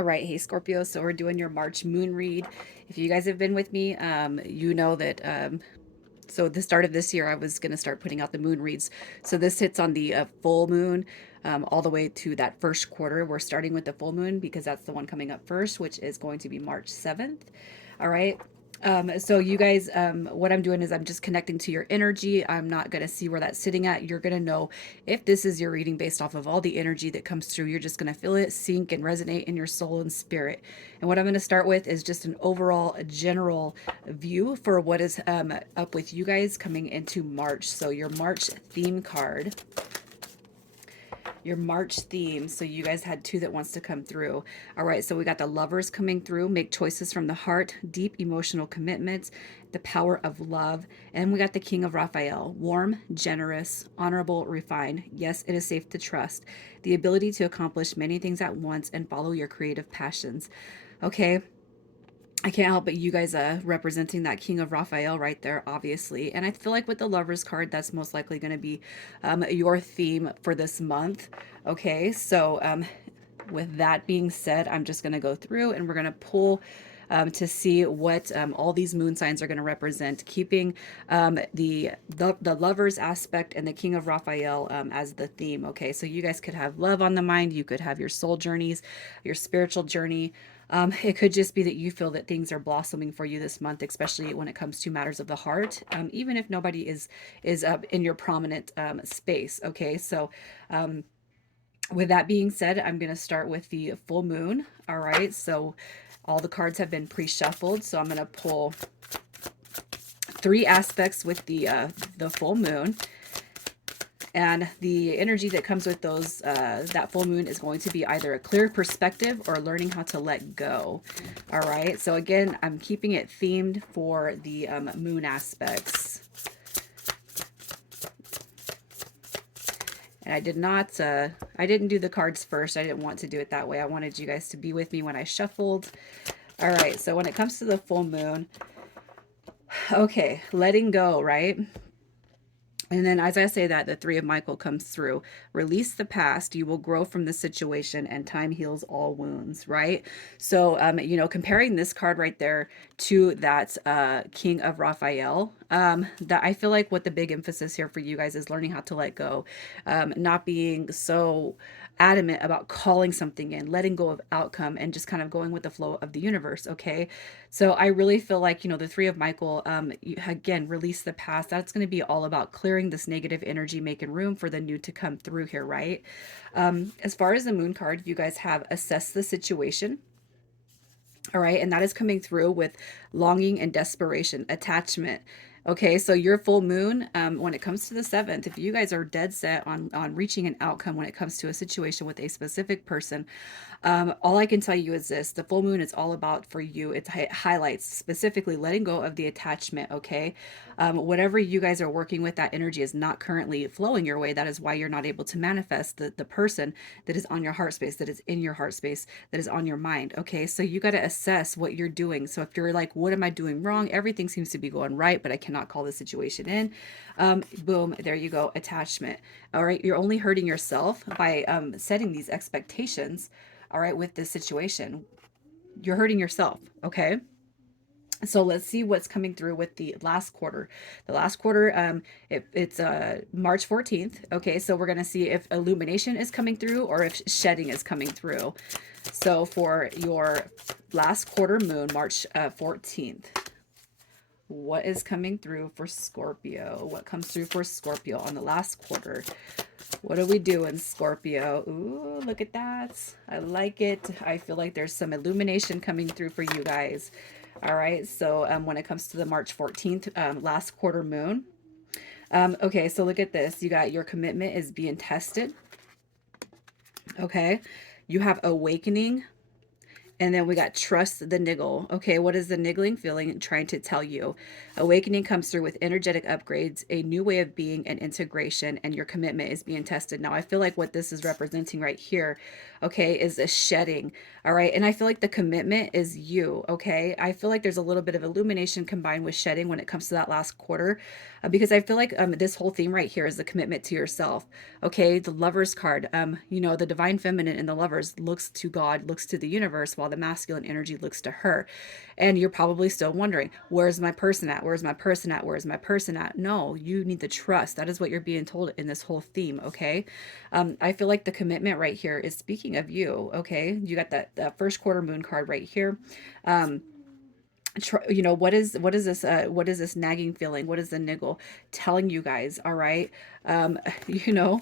All right, hey Scorpio. So we're doing your March moon read. If you guys have been with me, you know that. So the start of this year, I was gonna start putting out the moon reads. So this hits on the full moon, all the way to that first quarter. We're starting with the full moon because that's the one coming up first, which is going to be March 7th. All right. So you guys, what I'm doing is I'm just connecting to your energy. I'm not going to see where that's sitting at. You're going to know if this is your reading based off of all the energy that comes through. You're just going to feel it sink and resonate in your soul and spirit. And what I'm going to start with is just an overall general view for what is up with you guys coming into March. So your March theme card, your March theme. So you guys had two that wants to come through. All right, so we got the lovers coming through, make choices from the heart, deep emotional commitments, the power of love. And we got the King of Raphael, warm, generous, honorable, refined. Yes, it is safe to trust. The ability to accomplish many things at once and follow your creative passions. Okay, I can't help but you guys representing that King of Raphael right there, obviously. And I feel like with the Lovers card, that's most likely going to be your theme for this month. Okay, so with that being said, I'm just going to go through and we're going to pull to see what all these moon signs are going to represent, keeping the lovers aspect and the King of Raphael as the theme. Okay, so you guys could have love on the mind, you could have your soul journeys, your spiritual journey. It could just be that you feel that things are blossoming for you this month, especially when it comes to matters of the heart. Even if nobody is in your prominent space. Okay, so with that being said, I'm going to start with the full moon. All right, so all the cards have been pre-shuffled, so I'm going to pull three aspects with the full moon. And the energy that comes with those that full moon is going to be either a clear perspective or learning how to let go. All right, so again, I'm keeping it themed for the moon aspects. And I didn't do the cards first. I didn't want to do it that way. I wanted you guys to be with me when I shuffled. All right, so when it comes to the full moon, okay, letting go, right? And then as I say that, the three of Michael comes through. Release the past. You will grow from the situation and time heals all wounds, right? So, comparing this card right there to that King of Raphael, that I feel like what the big emphasis here for you guys is learning how to let go, not being so adamant about calling something in, letting go of outcome, and just kind of going with the flow of the universe. Okay. So I really feel like, the three of Michael, again, release the past. That's going to be all about clearing this negative energy, making room for the new to come through here, right? As far as the moon card, you guys have assessed the situation. All right. And that is coming through with longing and desperation, attachment. Okay, so your full moon, when it comes to the 7th, if you guys are dead set on reaching an outcome when it comes to a situation with a specific person, all I can tell you is this: the full moon is all about for you. It highlights specifically letting go of the attachment. Okay, whatever you guys are working with, that energy is not currently flowing your way. That is why you're not able to manifest the person that is on your heart space, that is in your heart space, that is on your mind. Okay, so you got to assess what you're doing. So if you're like, what am I doing wrong? Everything seems to be going right, but I cannot call the situation in. Boom, there you go, attachment. All right, you're only hurting yourself by setting these expectations. All right, with this situation, you're hurting yourself. Okay, so let's see what's coming through with the last quarter. The last quarter, it's March 14th. Okay, so we're gonna see if illumination is coming through or if shedding is coming through. So for your last quarter moon, March 14th, what is coming through for Scorpio? What comes through for Scorpio on the last quarter? What are we doing, Scorpio? Ooh, look at that. I like it. I feel like there's some illumination coming through for you guys. All right, so when it comes to the March 14th, last quarter moon. Okay, so look at this. You got your commitment is being tested. Okay, you have awakening And then we got trust the niggle. Okay, what is the niggling feeling trying to tell you? Awakening comes through with energetic upgrades, a new way of being, and integration, and your commitment is being tested. Now, I feel like what this is representing right here, okay, is a shedding. All right, and I feel like the commitment is you. Okay, I feel like there's a little bit of illumination combined with shedding when it comes to that last quarter, because I feel like this whole theme right here is the commitment to yourself. Okay, the Lovers card, the divine feminine in the Lovers looks to God, looks to the universe, while the masculine energy looks to her. And you're probably still wondering, where's my person at? Where's my person at? Where's my person at? No, you need the trust. That is what you're being told in this whole theme. Okay, I feel like the commitment right here is speaking of you. Okay, you got that first quarter moon card right here. Um, what is this nagging feeling? What is the niggle telling you guys? All right, um, you know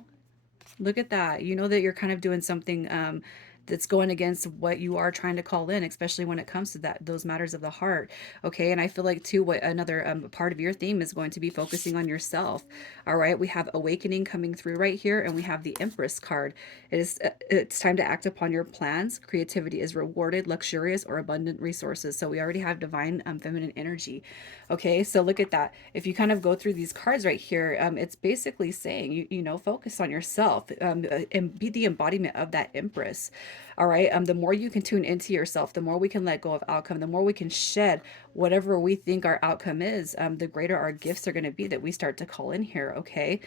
look at that. You know that you're kind of doing something that's going against what you are trying to call in, especially when it comes to those matters of the heart. Okay, and I feel like too, what another part of your theme is going to be focusing on yourself. All right, we have awakening coming through right here, and we have the Empress card. It's time to act upon your plans. Creativity is rewarded, luxurious or abundant resources. So we already have divine feminine energy. Okay, so look at that. If you kind of go through these cards right here, it's basically saying focus on yourself, and be the embodiment of that Empress. All right, the more you can tune into yourself, the more we can let go of outcome, the more we can shed whatever we think our outcome is, the greater our gifts are going to be that we start to call in here. Okay,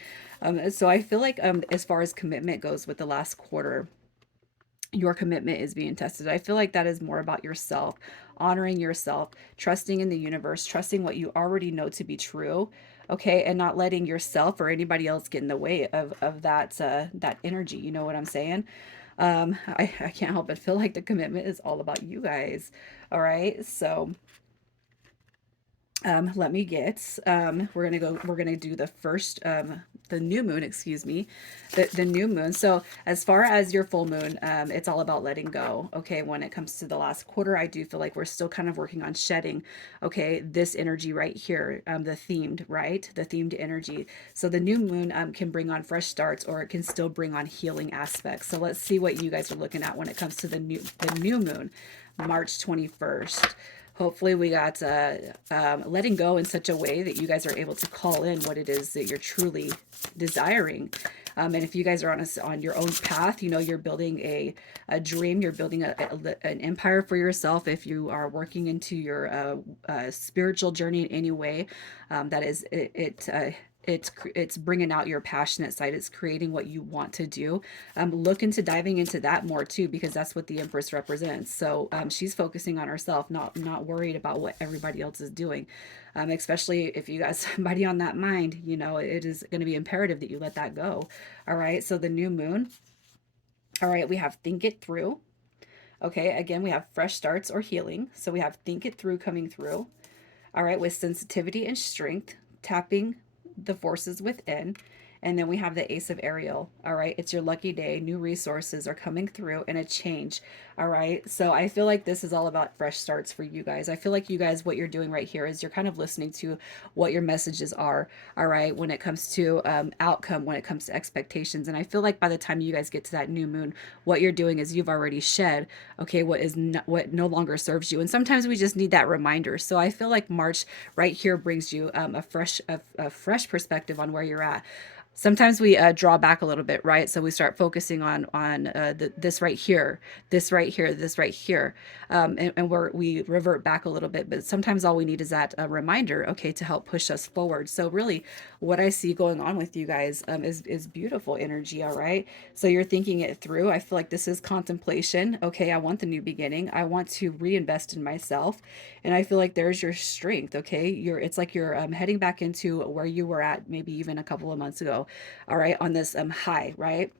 so I feel like as far as commitment goes with the last quarter, your commitment is being tested. I feel like that is more about yourself, honoring yourself, trusting in the universe, trusting what you already know to be true, okay, and not letting yourself or anybody else get in the way of that energy. You know what I'm saying? I can't help but feel like the commitment is all about you guys. All right, so let me get, we're gonna do the first, the new moon, excuse me, the new moon. So as far as your full moon, it's all about letting go. Okay. When it comes to the last quarter, I do feel like we're still kind of working on shedding. Okay. This energy right here, the themed, right? The themed energy. So the new moon, can bring on fresh starts, or it can still bring on healing aspects. So let's see what you guys are looking at when it comes to the new moon, March 21st. Hopefully we got letting go in such a way that you guys are able to call in what it is that you're truly desiring. And if you guys are on your own path, you're building a dream, you're building an empire for yourself. If you are working into your spiritual journey in any way, that is it's bringing out your passionate side. It's creating what you want to do. Look into diving into that more too, because that's what the Empress represents. So she's focusing on herself, not worried about what everybody else is doing. Especially if you got somebody on that mind, it is going to be imperative that you let that go. All right. So the new moon. All right. We have think it through. Okay. Again, we have fresh starts or healing. So we have think it through coming through. All right, with sensitivity and strength, tapping the forces within. And then we have the Ace of Ariel. All right, it's your lucky day. New resources are coming through and a change. All right, so I feel like this is all about fresh starts for you guys. I feel like you guys, what you're doing right here is you're kind of listening to what your messages are. All right, when it comes to outcome, when it comes to expectations. And I feel like by the time you guys get to that new moon, what you're doing is you've already shed, okay, what no longer serves you. And sometimes we just need that reminder. So I feel like March right here brings you a fresh perspective on where you're at. Sometimes we draw back a little bit, right? So we start focusing on this right here, this right here, this right here, and we revert back a little bit. But sometimes all we need is that reminder, okay, to help push us forward. So really, what I see going on with you guys is beautiful energy. All right, so you're thinking it through. I feel like this is contemplation. Okay, I want the new beginning. I want to reinvest in myself, and I feel like there's your strength. Okay, it's like you're heading back into where you were at maybe even a couple of months ago. All right, on this high, right?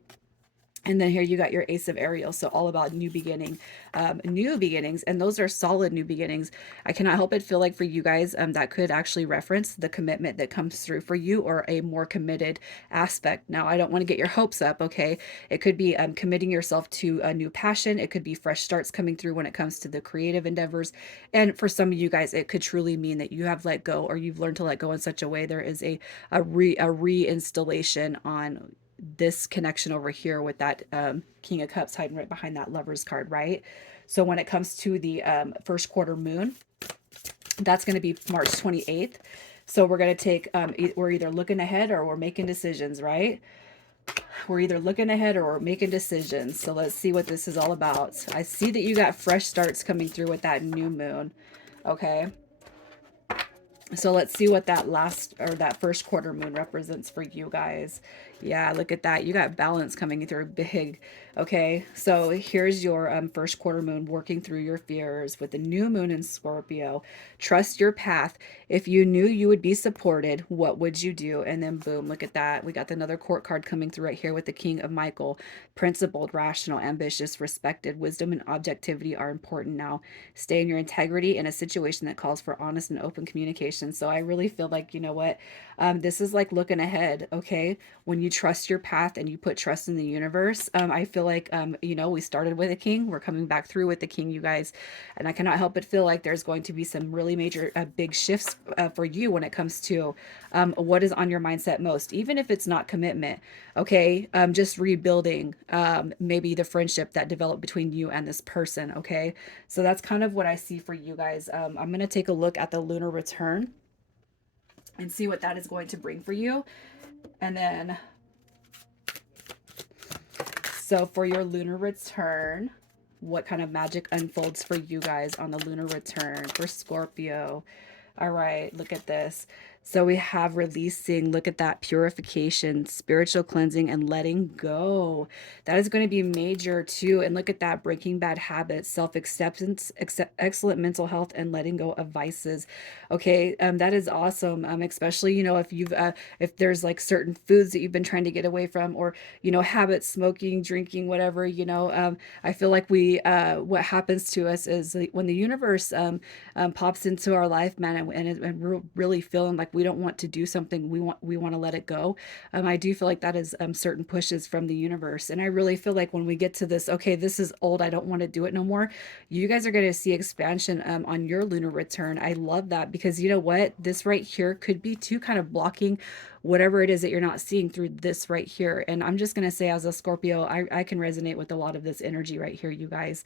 And then here you got your Ace of Ariel. So all about new beginnings. And those are solid new beginnings. I cannot help but feel like for you guys, that could actually reference the commitment that comes through for you, or a more committed aspect. Now, I don't want to get your hopes up, okay? It could be committing yourself to a new passion. It could be fresh starts coming through when it comes to the creative endeavors. And for some of you guys, it could truly mean that you have let go, or you've learned to let go in such a way there is a reinstallation on this connection over here with that King of Cups hiding right behind that Lover's card, right? So when it comes to the first quarter moon, that's going to be March 28th. So we're going to take, we're either looking ahead or we're making decisions, right? We're either looking ahead or we're making decisions. So let's see what this is all about. I see that you got fresh starts coming through with that new moon. Okay. So let's see what that last or that first quarter moon represents for you guys. Yeah, look at that. You got balance coming through big. Okay, so here's your first quarter moon working through your fears with the new moon in Scorpio. Trust your path. If you knew you would be supported, what would you do? And then boom, look at that. We got another court card coming through right here with the King of Michael. Principled, rational, ambitious, respected. Wisdom and objectivity are important now. Stay in your integrity in a situation that calls for honest and open communication. So I really feel like, you know what? This is like looking ahead, okay? When you trust your path and you put trust in the universe, I feel like, you know, we started with a king. We're coming back through with the king, you guys. And I cannot help but feel like there's going to be some really major, big shifts for you when it comes to what is on your mindset most, even if it's not commitment, okay? Just rebuilding maybe the friendship that developed between you and this person, okay? So that's kind of what I see for you guys. I'm going to take a look at the lunar return and see what that is going to bring for you. And then, so for your lunar return, what kind of magic unfolds for you guys on the lunar return for Scorpio? All right, look at this. So we have releasing, look at that, purification, spiritual cleansing, and letting go. That is going to be major too. And look at that, breaking bad habits, self-acceptance, excellent mental health, and letting go of vices. Okay, that is awesome. Especially, you know, if there's like certain foods that you've been trying to get away from, or, you know, habits, smoking, drinking, whatever, you know, I feel like what happens to us is like when the universe pops into our life, man, and we're really feeling like we don't want to do something, we want to let it go. I do feel like that is certain pushes from the universe, and I really feel like when we get to this, okay, this is old, I don't want to do it no more. You guys are going to see expansion on your lunar return. I love that because you know what, this right here could be too kind of blocking whatever it is that you're not seeing through this right here. And I'm just going to say, as a Scorpio, I can resonate with a lot of this energy right here, you guys.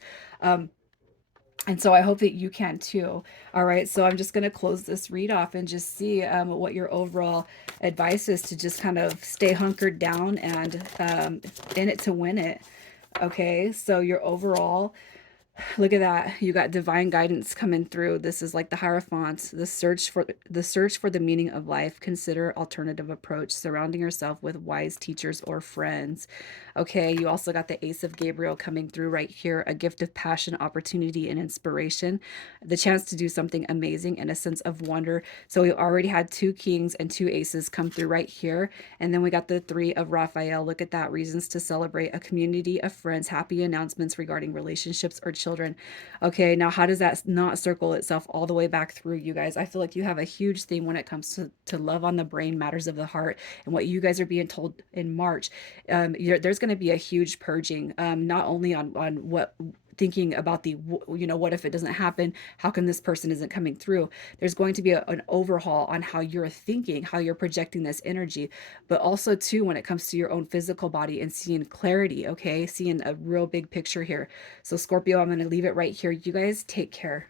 And so I hope that you can too. All right. So I'm just going to close this read off and just see what your overall advice is to just kind of stay hunkered down and in it to win it. Okay. So your overall, look at that. You got divine guidance coming through. This is like the Hierophant, the search for the meaning of life. Consider alternative approach, surrounding yourself with wise teachers or friends. Okay, you also got the Ace of Gabriel coming through right here, a gift of passion, opportunity, and inspiration, the chance to do something amazing and a sense of wonder. So we already had two kings and two aces come through right here. And then we got the Three of Raphael. Look at that, reasons to celebrate, a community of friends, happy announcements regarding relationships or children. Okay, now how does that not circle itself all the way back through, you guys? I feel like you have a huge theme when it comes to love on the brain, matters of the heart, and what you guys are being told in March. There's going to be a huge purging, not only on what thinking about the, you know, what if it doesn't happen, how come this person isn't coming through. There's going to be an overhaul on how you're thinking, how you're projecting this energy, but also too when it comes to your own physical body and seeing clarity. Okay, seeing a real big picture here. So Scorpio, I'm going to leave it right here. You guys take care.